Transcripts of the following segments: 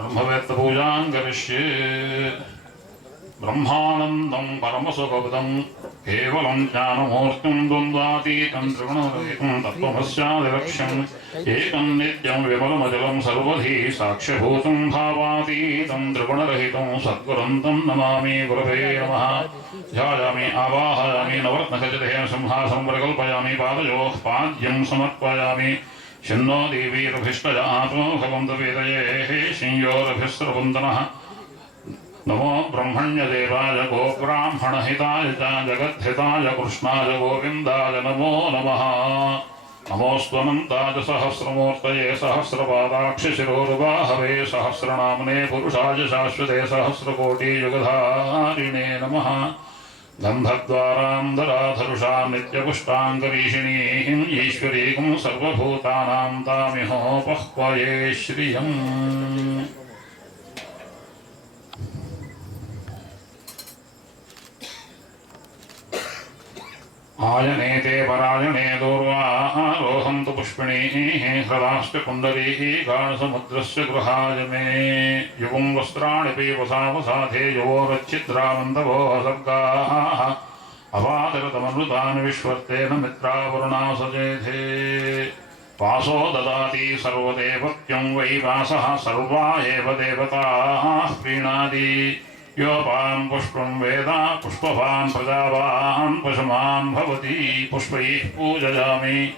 ब्रह्मवेत्तपूजां करिष्ये। ब्रह्मानन्दं परमसुखदं केवलं ज्ञानमूर्तिं द्वन्द्वातीतं त्रिगुणरहितं तत्त्वमस्यादिलक्ष्यम् एकं नित्यं विमलमजलं सर्वधी साक्ष्यभूतं भावातीतं त्रिगुणरहितं सद्गुरुं तं नमामि गुरवे नमः। ध्यायामि आवाहयामि नवरत्नखचितेन सिंहासनं परिकल्पयामि पादयोः पाद्यं समर्पयामि। छिन्नो देवीरभिष्टजातो भवन्तु वेदये संयोरभिस्रवन्दनः। नमो ब्रह्मण्यदेवाय गोब्राह्मणहिताय च जगद्धिताय कृष्णाय गोविन्दाय नमो नमः। नमोऽस्त्वनन्ताय सहस्रमूर्तये सहस्रपादाक्षशिरोरुबाहवे सहस्रनाम्ने पुरुषाय शाश्वते सहस्रकोटियुगधारिणे नमः। गन्धद्वारां दराधरुषां नित्यपुष्टाङ्गरीषिणीं ईश्वरीं सर्वभूतानां तामिहोपह्वये श्रियम्। आयनेते परायणे दूर्वारोहन्तु पुष्पिणीः हृदाश्च पुण्डरीकासमुद्रस्य गृहाय मे। युवं वस्त्राणि पीवसावसाधे युवोरच्छिद्रावन्तवो सर्गाः अवादरतमनृतानि विश्वर्तेन मित्रावरुणा सजेथे। वासो ददाति सर्वदेवत्यं वै वासः सर्वा एव देवताः प्रीणाति। योपां पुष्पं वेद पुष्पवान् प्रजावान् पशुमान् भवति पुष्पैः पूजयामि।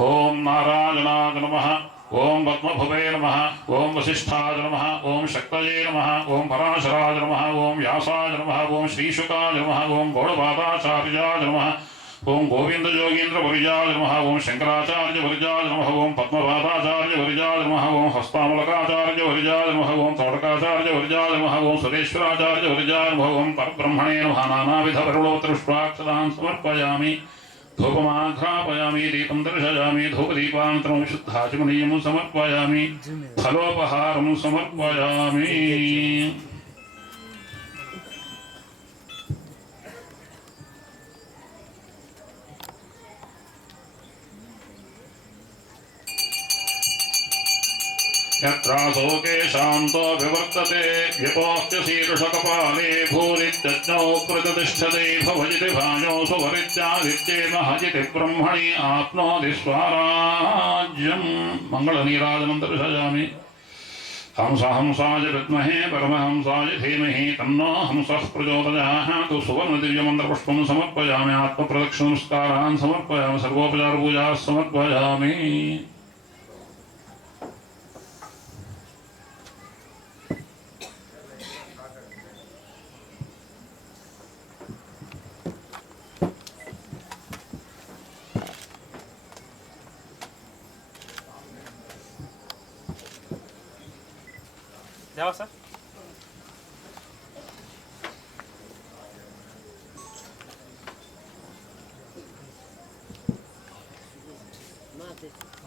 ॐ नारायणाय नमः, ॐ पद्मभुवे नमः, ॐ वसिष्ठाय नमः, ॐ शक्तये नमः, ॐ पराशराय नमः, ॐ व्यासाय नमः, ॐ श्रीशुकाय नमः, ॐ गौडपादाचार्याय नमः, ओं गोविंदयोगीन्द्रवर्याय नमः, ओं शंकराचार्यवर्याय नमः, ओं पद्मपादाचार्यवर्याय नमः, ओं हस्तामलकाचार्यवर्याय नमः, ओं तोडकाचार्यवर्याय नमः, ओं सुरेश्वराचार्यवर्याय नमः, ओं परब्रह्मणे नमः। नानाविधवरुणोत्तरपुष्पाक्षतान् समर्पयामि। धूपमाघ्रापयामि, दीपं दर्शयामि, धूपदीपान्तरं शुद्धाचमनीयं समर्पयामि, फलोपहारं समर्पयामि। यत्रासोके शान्तो विवर्तते व्यपोक्त्य शीर्षकपाले भूरित्यज्ञौ प्रतिष्ठते भवजिति भाजो सुवरित्यादित्ये महजिति ब्रह्मणि आप्नोति स्वराज्यम्। मङ्गलनीराजनं दर्शयामि। हंसाय विद्महे परमहंसाय धीमहि तन्नो हंसः प्रचोदयात्। सुवर्णदिव्यमन्त्रपुष्पं समर्पयामि। आत्मप्रदक्षिणनमस्कारान् समर्पयामि। सर्वोपचारपूजाः समर्पयामि। देवा सर।